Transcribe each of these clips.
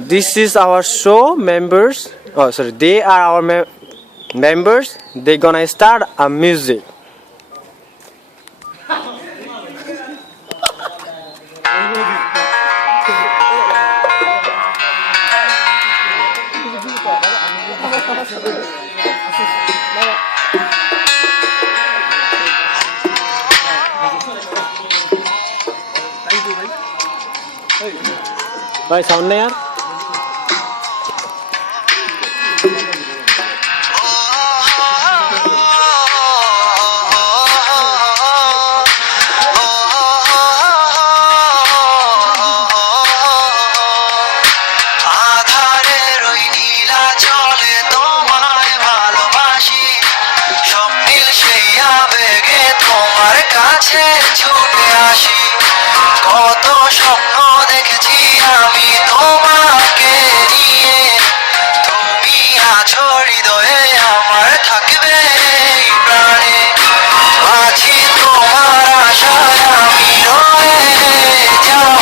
This is our show members. Oh, sorry. They are our members. They gonna start a music. भाई sound नहीं यार ছুটে আসি কত স্বপ্ন দেখেছি আমি তোমাকে নিয়ে তুমি আছো হৃদয়ে আমার থাকবে প্রাণে আছি তোমার আশায় আমি রয়ে যাব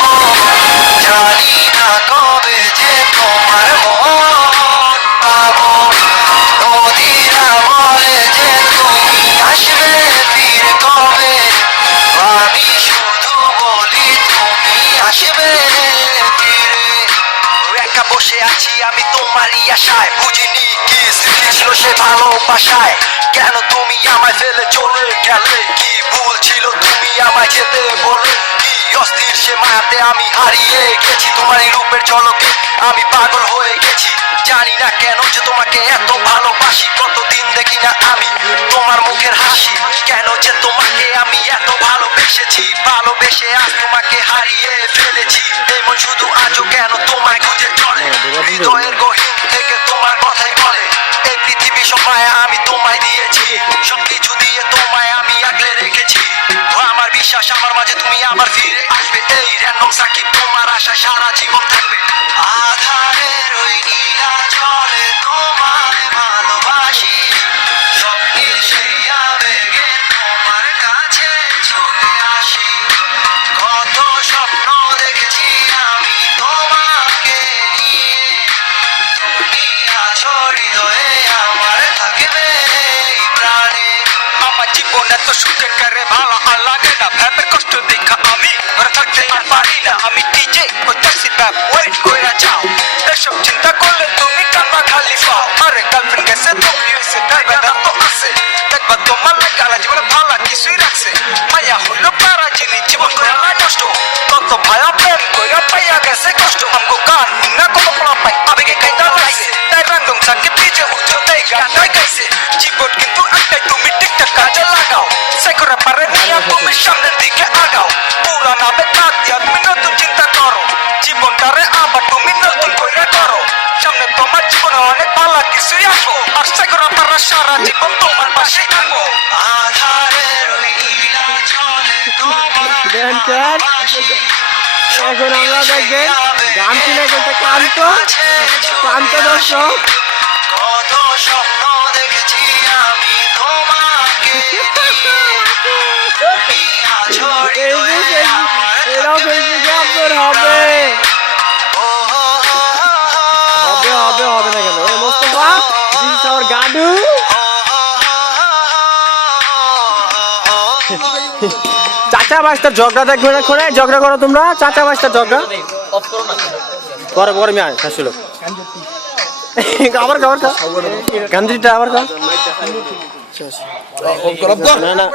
জানি না কবে যে তোমার মন পাবো নদীরা বলে যে তুমি আসবে ফিরে কবে আমি শুধু বলি তুমি আসবে ফিরে একা বসে আছি আমি তোমারই আশায় বুঝিনি কি স্মৃতি ছিল সে ভালোবাসায় কেন তুমি আমায় ফেলে চলে গেলে কি ভুল ছিল তুমি আমায় যেতে বলে কি অস্থির সে মায়াতে আমি হারিয়ে গেছি তোমারই রূপের ঝলকে আমি পাগল হয়ে গেছি জানি না কেন যে তোমাকে এত ভালোবাসি কতদিন দেখি না আমি তোমার মুখের হাসি কেন যে তোমাকে আমি এত ভালোবেসেছি ভালোবেসে আজ তোমাকে হারিয়ে ফেলেছি এমন শুধু আজও কেন তোমায় খুঁজে চলে হৃদয়ের গহীন থেকে তোমার কথাই বলে এই পৃথিবী সব মায়া আমি তোমায় দিয়েছি সবকিছু দিয়ে তোমায় আমি আগলে রেখেছি আমার বিশ্বাস আমার মাঝে তুমি আবার ফিরে আসবে এই র্যান্ডম সাকিব তোমার আশা সারা জীবন থাকবে আধারের ওই নীলা জলে তোমায় ভালোবাসি স্বপ্নের সেই আবেগে তোমার কাছে ছুটে আসি কত স্বপ্ন দেখেছি আমি তোমাকে নিয়ে তুমি আছো হৃদয়ে আমার থাকবে প্রাণে আমার জীবন এত সুখে করে ভালো আর লাগে না ভেবে কষ্ট দেখা আমি ঘরে থাকতে আর পারি না আমি ডিজে ওই ট্যাক্সি ব্যাপ ওয়েট করে যাও এসব চিন্তা করলে তুমি কান্না খালি পাও আরে গার্লফ্রেন্ড গেছে তুমি হয়েছে ড্রাইভার তো আছে দেখবা তোমার লাগালা জীবনে ভালো কিছুই রাখছে মায়া হলো পারা যিনি জীবন করে নষ্ট কত ভায়া প্রেম করে পাইয়া গেছে কষ্ট আমগো গান না কত পোলা পাই আবেগে কাইদা লাইছে তাই রান্দম সাকে পিছে উঠো তাই গানটাই গাইছে জীবন কিন্তু একটাই তুমি ঠিকঠাক কাজে লাগাও সাইকোরা পারে নিয়া তুমি সামনের দিকে আগাও পুরানা বেকার দিয়া তুমি নতুন চিন্তা করো জীবনটারে আবার তুমি নতুন করে করো সামনে তোমার জীবনে অনেক ভালো কিছুই আসবো আর সাইকোরা পারা সারা জীবন তোমার পাশেই থাকবো আধারের ওই নীলা জলে তোমার এখন আমরা দেখবেন গান শুনে কিন্তু ক্লান্ত ক্লান্ত দর্শক কত স্বপ্ন দেখেছি আমি তোমাকে এরাও ফেসবুকে আপলোড হবে হবে হবে হবে না কেন এ মোস্তফা দিস ইজ আওয়ার গাডু চাচা বাস্তার ঝগড়া দেখবে না করে ঝগড়া করো তোমরা চাচা বাস্তার ঝগড়া অফ করো না পরে পরে আমি আয় শাশুলো আবার খাবার খা গান্ধীটা আবার খা না না